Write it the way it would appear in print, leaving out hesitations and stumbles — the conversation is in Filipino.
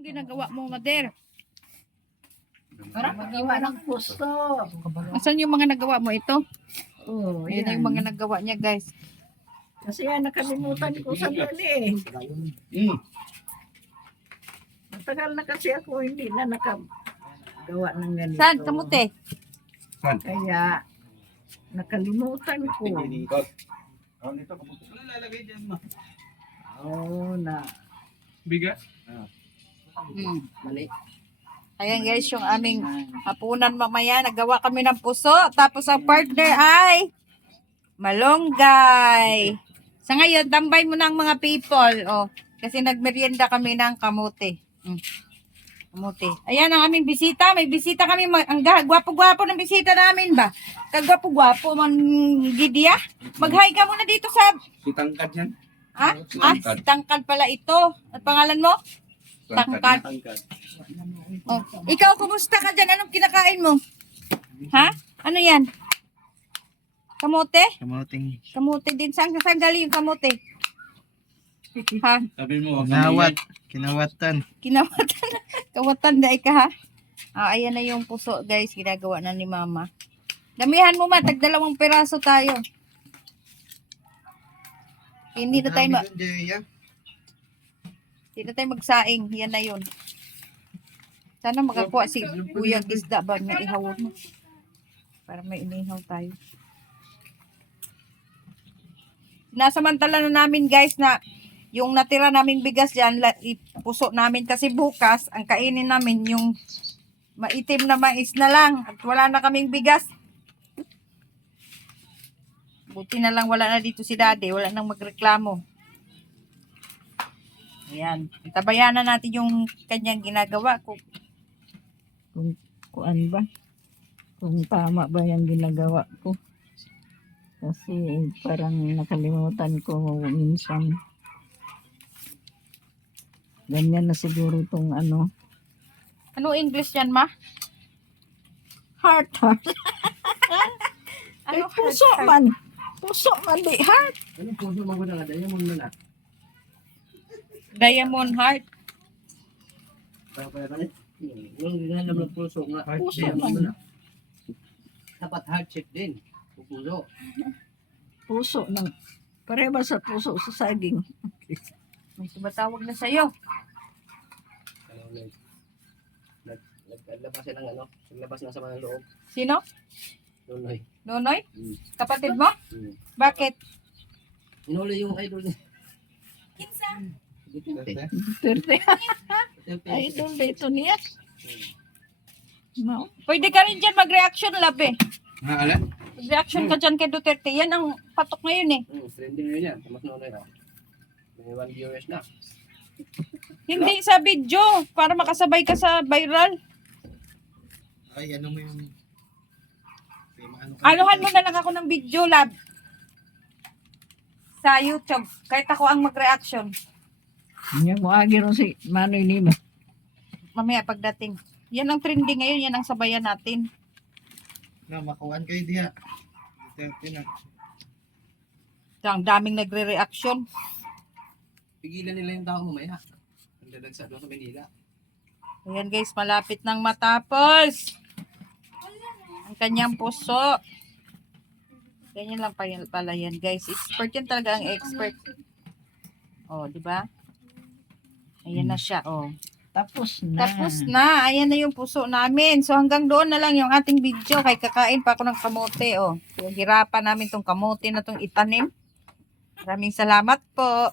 Ginagawa mo, Mader? Parang magawa ng pusto. Asan yung mga nagawa mo ito? Oh, Ayan na yung mga nagawa niya, guys. Kasi yan, nakalimutan ko sa dali eh. Matagal na kasi ako hindi na nakagawa ng ganito. Saan? Kamuti? Kaya, nakalimutan ko. Oh, na. Bigas? Mali. Ayan guys, yung aming hapunan mamaya. Nagawa kami ng puso. Tapos ang partner ay malunggay. Sa ngayon, tambay mo ng mga people. Oh, kasi nagmerienda kami ng kamote. Kamote. Ayan ang aming bisita. May bisita kami. Ang gwapo-gwapo ng bisita namin ba? Kagwapo-gwapo man Gidia. Mag-hi ka muna dito sa... Si Tangkad yan. Ha? Ah, tangkad pala ito. At pangalan mo? Tangkad. Oh, ikaw, kumusta ka dyan? Anong kinakain mo? Ha? Ano yan? Kamote? Kamating. Kamote din. Saan galing yung kamote? Ha? Sabi mo, kinawatan. Kinawatan. Kawatan da ka ha? Ah, ayan na yung puso guys. Ginagawa na ni mama. Damihan mo man. Tag-2 piraso tayo. Hindi na tayo hindi na tayo magsaing. Yan na yun. Sana makakuha si Kuya Gisda ba na ihawon mo. Para may inihaw tayo. Nasamantala na namin guys na yung natira naming bigas dyan, ipuso namin kasi bukas, ang kainin namin yung maitim na mais na lang at wala na kaming bigas. Buti na lang wala na dito si daddy, wala nang magreklamo. Ayan, tabayanan natin yung kanyang ginagawa kung Kuan ba? Kung tama ba yung ginagawa ko. Kasi parang nakalimutan ko minsan. Ganyan na siguro itong ano. ano English yan ma? Heart. Ano Puso man. Puso man di heart. Anong puso mo na? Diamond mo na. Diamond heart. Yung ginalam ng puso nga. Puso man. Dapat heart shape din. Puso. Puso ng. Pare ba sa puso sa saging? May tumatawag na sa'yo. Naglabas yan ng ano? Naglabas na sa mga loob. Sino? Nonoy. Nonoy? Kapatid mo? Bakit? Inuli yung idol niya. Duterte. Idol dito niya. No. Pwede ka rin dyan mag-reaction lab eh. Alam? Mag-reaction ka dyan kay Duterte. Yan ang patok ngayon eh. Trending na yan. Mas nonoy ha. May 1 viewers na. Hindi sa video. Para makasabay ka sa viral. Ay, ano mo yung... Aluhan mo na lang ako ng video lab. Sa YouTube. Kahit ako ang mag-reaction. Yung muagi ron si Manoy Lima. Mamaya pagdating. Yan ang trending ngayon. Yan ang sabayan natin. Na, makuhaan kayo diya. Ang daming nagre-reaction. Pigilan nila yung tao mamaya. Ang dadagsa doon sa Manila. Ayan guys, malapit nang matapos. Ang kanyang puso. Ganyan lang pala yan guys. Expert yan talaga ang expert. Oh, di ba? Ayan na siya, oh. Tapos na. Tapos na. Ayan na yung puso namin. So hanggang doon na lang yung ating video. Kay kakain pa ako ng kamote, oh. Yung hirapan namin tong kamote na tong itanim. Maraming salamat po.